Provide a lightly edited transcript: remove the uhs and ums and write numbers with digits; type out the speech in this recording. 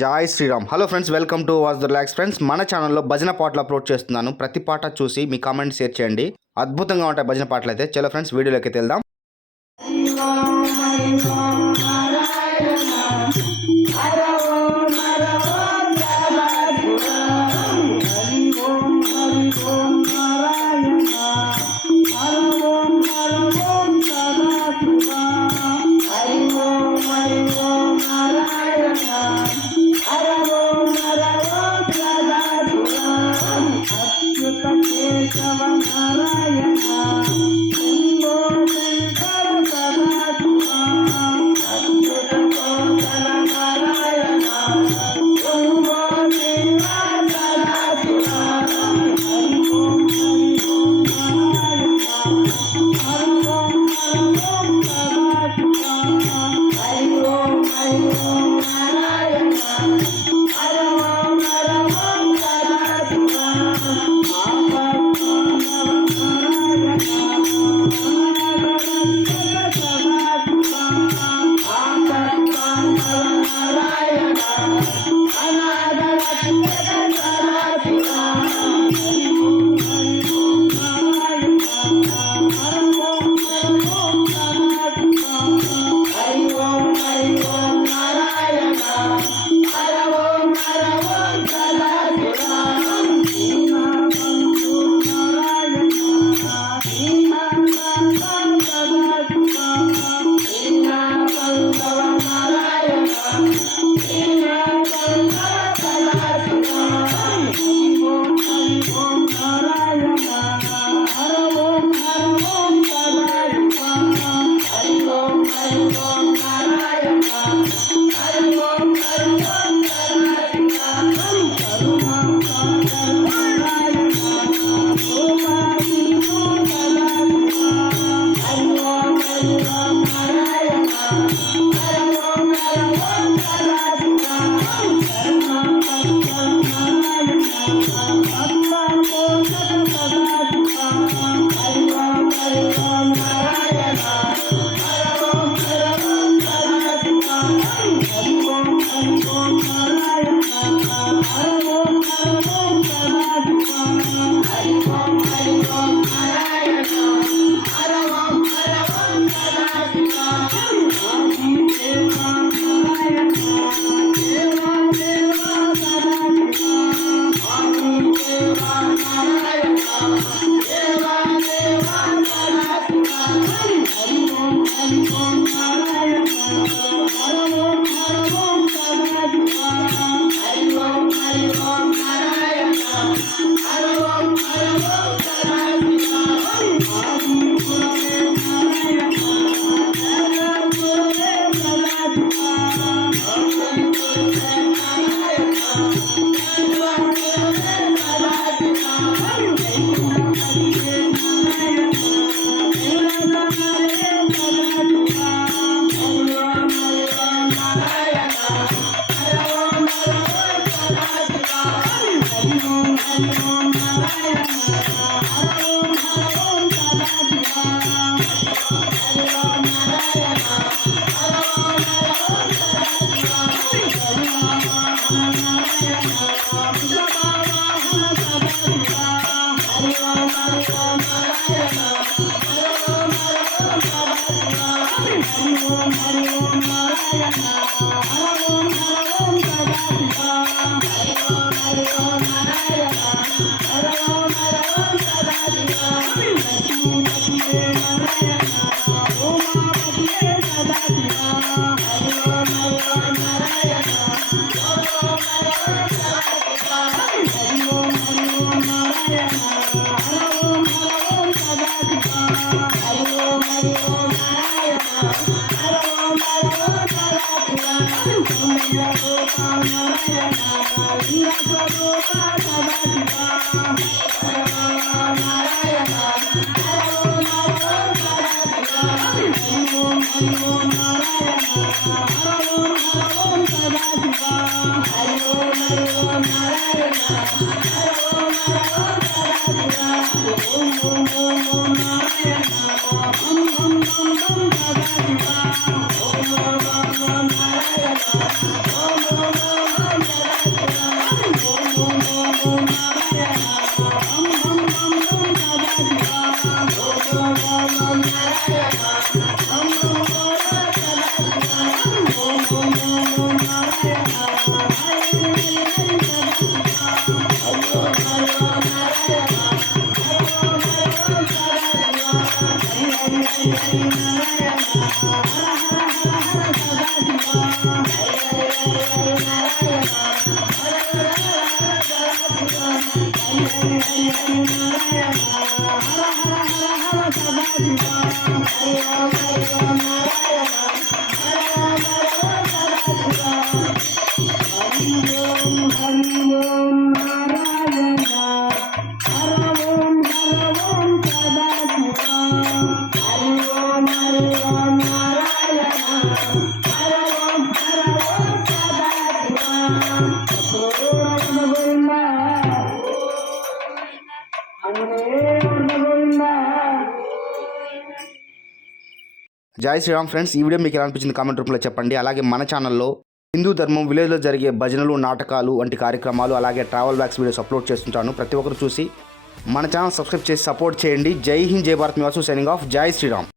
జై Sriram. Hello friends, welcome to was the relax friends. మన ఛానల్లో భజన పాటలు అప్లోడ్ చేస్తున్నాను. ప్రతి పాట చూసి మీ కామెంట్ షేర్ చేయండి. అద్భుతంగా ఉంటాయి భజన పాటలు అయితే. చలో ఫ్రెండ్స్, వీడియోలోకి వెళ్దాం. జై శ్రీరామ్ ఫ్రెండ్స్, ఈ వీడియో మీకు ఎలా అనిపించింది కామెంట్ రూపంలో చెప్పండి. అలాగే మన ఛానల్లో హిందూ ధర్మం, విలేజ్లో జరిగే భజనలు, నాటకాలు వంటి కార్యక్రమాలు, అలాగే ట్రావెల్ బ్లాగ్స్ వీడియోస్ అప్లోడ్ చేస్తుంటాను. ప్రతి ఒక్కరు చూసి మన ఛానల్ సబ్స్క్రైబ్ చేసి సపోర్ట్ చేయండి. జై హింద్, జై భారత్. మీ వాసు సైనింగ్ ఆఫ్. జై శ్రీరామ్.